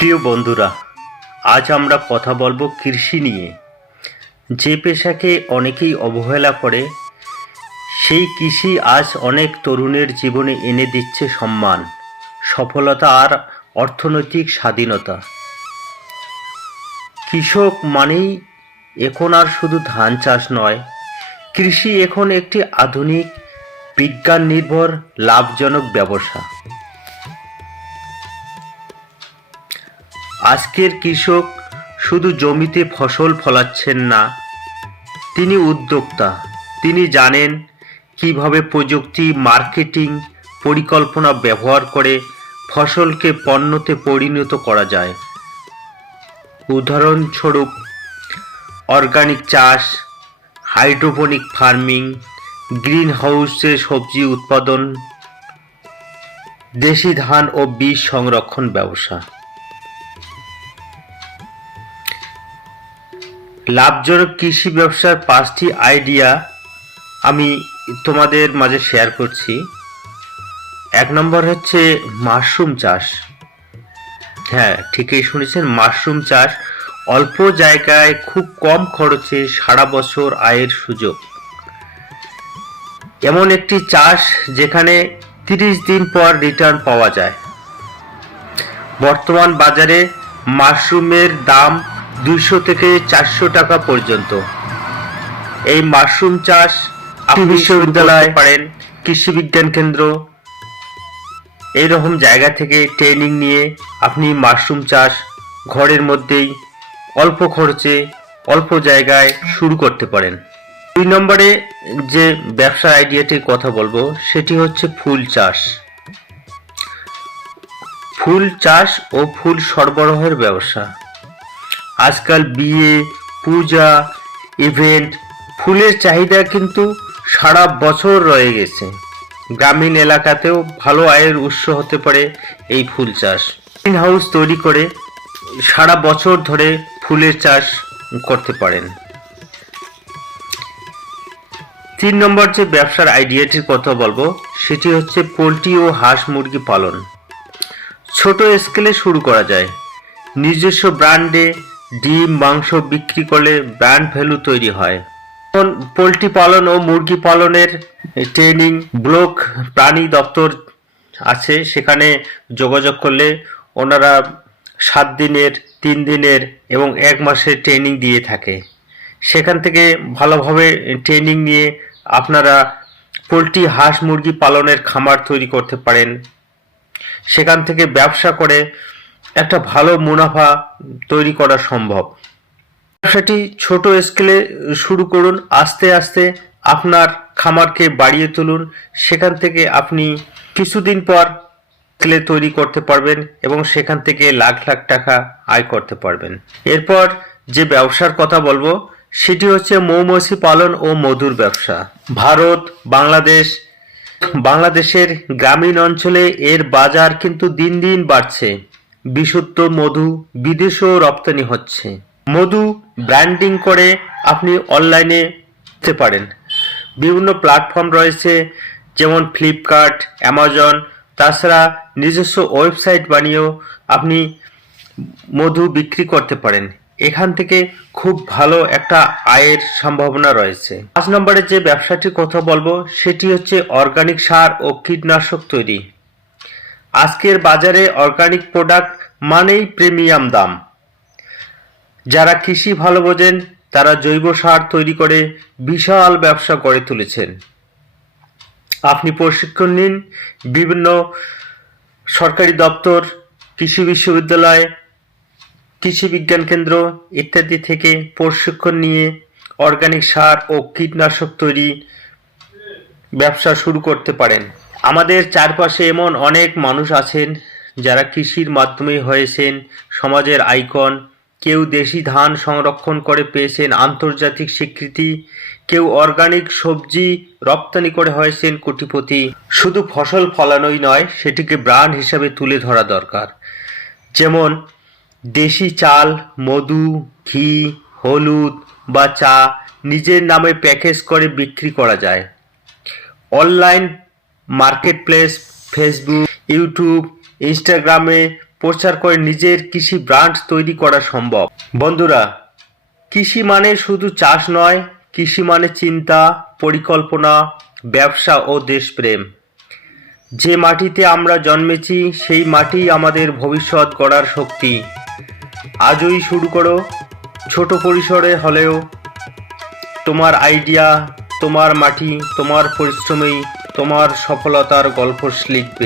প্রিয় বন্ধুরা, আজ আমরা কথা বলব কৃষি নিয়ে। যে পেশাকে অনেকেই অবহেলা করে, সেই কৃষি আজ অনেক তরুণের জীবনে এনে দিচ্ছে সম্মান, সফলতা আর অর্থনৈতিক স্বাধীনতা। কৃষক মানেই এখন আর শুধু ধান চাষ নয়, কৃষি এখন একটি আধুনিক, বিজ্ঞান নির্ভর, লাভজনক ব্যবসা। আজকের কৃষক শুধু জমিতে ফসল ফলাচ্ছেন না, তিনি উদ্যোক্তা। তিনি জানেন কীভাবে প্রযুক্তি, মার্কেটিং পরিকল্পনা ব্যবহার করে ফসলকে পণ্যতে পরিণত করা যায়। উদাহরণস্বরূপ, অর্গানিক চাষ, হাইড্রোপনিক ফার্মিং গ্রিন হাউসে সবজি উৎপাদন, দেশি ধান ও বীজ সংরক্ষণ ব্যবসা। লাভজনক কৃষি ব্যবসার পাঁচটি আইডিয়া আমি তোমাদের মাঝে শেয়ার করছি। এক নম্বর হচ্ছে মাশরুম চাষ। হ্যাঁ ঠিকই শুনেছেন, মাশরুম চাষ অল্প জায়গায় খুব কম খরচে সারা বছর আয়ের সুযোগ। এমন একটি চাষ যেখানে তিরিশ দিন পর রিটার্ন পাওয়া যায়। বর্তমান বাজারে মাশরুমের দাম দুইশো থেকে চারশো টাকা পর্যন্ত। এই মাশরুম চাষ আপনি বিশ্ববিদ্যালয় পারেন। কৃষি বিজ্ঞান কেন্দ্র। এইরকম জায়গা থেকে ট্রেনিং নিয়ে আপনি মাশরুম চাষ ঘরের মধ্যেই অল্প খরচে অল্প জায়গায় শুরু করতে পারেন। দুই নম্বরে যে ব্যবসার আইডিয়াটির কথা বলব সেটি হচ্ছে ফুল চাষ। ফুল চাষ ও ফুল সরবরাহের ব্যবসা। আজকাল বিয়ে, পূজা ইভেন্ট ফুলের চাহিদা কিন্তু সারা বছর রয়ে গেছে। গ্রামীণ এলাকাতেও ভালো আয়ের উৎস হতে পারে এই ফুল চাষ। গ্রিন হাউস তৈরি করে সারা বছর ধরে ফুলের চাষ করতে পারেন। তিন নম্বর যে ব্যবসার আইডিয়াটির কথা বলব, সেটি হচ্ছে পোলট্রি ও হাঁস মুরগি পালন। ছোট স্কেলে শুরু করা যায়। নিজস্ব ব্র্যান্ডে ডিম, মাংস বিক্রি করলে ব্র্যান্ড ভ্যালু তৈরি হয়। এখন পোলট্রি পালন ও মুরগি পালনের ট্রেনিং ব্লক প্রাণী দপ্তর আছে, সেখানে যোগাযোগ করলে ওনারা সাত দিনের, তিন দিনের এবং এক মাসের ট্রেনিং দিয়ে থাকে। সেখান থেকে ভালোভাবে ট্রেনিং নিয়ে আপনারা পোলট্রি, হাঁস, মুরগি পালনের খামার তৈরি করতে পারেন। সেখান থেকে ব্যবসা করে একটা ভালো মুনাফা তৈরি করা সম্ভব। ব্যবসাটি ছোট স্কেলে শুরু করুন, আস্তে আস্তে আপনার খামারকে বাড়িয়ে তুলুন, সেখান থেকে আপনি কিছুদিন পর স্কেলে তৈরি করতে পারবেন এবং সেখান থেকে লাখ লাখ টাকা আয় করতে পারবেন। এরপর যে ব্যবসার কথা বলব, সেটি হচ্ছে মৌমাছি পালন ও মধুর ব্যবসা। ভারত, বাংলাদেশ, বাংলাদেশের গ্রামীণ অঞ্চলে এর বাজার কিন্তু দিন দিন বাড়ছে। বিশুদ্ধ মধু বিদেশেও রপ্তানি হচ্ছে। মধু ব্র্যান্ডিং করে আপনি অনলাইনে দিতে পারেন। বিভিন্ন প্ল্যাটফর্ম রয়েছে, যেমন ফ্লিপকার্ট অ্যামাজন তাছাড়া নিজস্ব ওয়েবসাইট বানিয়েও আপনি মধু বিক্রি করতে পারেন। এখান থেকে খুব ভালো একটা আয়ের সম্ভাবনা রয়েছে। পাঁচ নম্বরে যে ব্যবসাটির কথা বলব, সেটি হচ্ছে অর্গানিক সার ও কীটনাশক তৈরি। আজকের বাজারে অর্গানিক প্রোডাক্ট মানেই প্রিমিয়াম দাম। যারা কৃষি ভালো বোঝেন, তারা জৈব সার তৈরি করে বিশাল ব্যবসা গড়ে তুলেছেন। আপনি প্রশিক্ষণ নিন বিভিন্ন সরকারি দপ্তর, কৃষি বিশ্ববিদ্যালয়, কৃষি বিজ্ঞান কেন্দ্র ইত্যাদি থেকে প্রশিক্ষণ নিয়ে অর্গানিক সার ও কীটনাশক তৈরি ব্যবসা শুরু করতে পারেন। আমাদের চারপাশে এমন অনেক মানুষ আছেন যারা কৃষির মাধ্যমে হয়েছেন, সমাজের আইকন। কেউ দেশি ধান সংরক্ষণ করে পেয়েছেন আন্তর্জাতিক স্বীকৃতি। কেউ অর্গানিক সবজি রপ্তানি করে হয়েছেন কোটিপতি। শুধু ফসল ফলানোই নয়, সেটিকে ব্র্যান্ড হিসাবে তুলে ধরা দরকার। যেমন দেশি চাল, মধু, ঘি, হলুদ বা চা নিজের নামে প্যাকেজ করে বিক্রি করা যায়। Online market place Facebook, YouTube, ইনস্টাগ্রামে প্রচার করে নিজের কৃষি ব্র্যান্ড তৈরি করা সম্ভব। বন্ধুরা, কৃষি মানে শুধু চাষ নয়, কৃষি মানে চিন্তা, পরিকল্পনা, ব্যবসা ও দেশপ্রেম। যে মাটিতে আমরা জন্মেছি, সেই মাটি আমাদের ভবিষ্যৎ গড়ার শক্তি। আজই শুরু করো, ছোট পরিসরে হলেও। তোমার আইডিয়া তোমার মাটি, তোমার পরিশ্রমেই তোমার সফলতার গল্প লিখবে।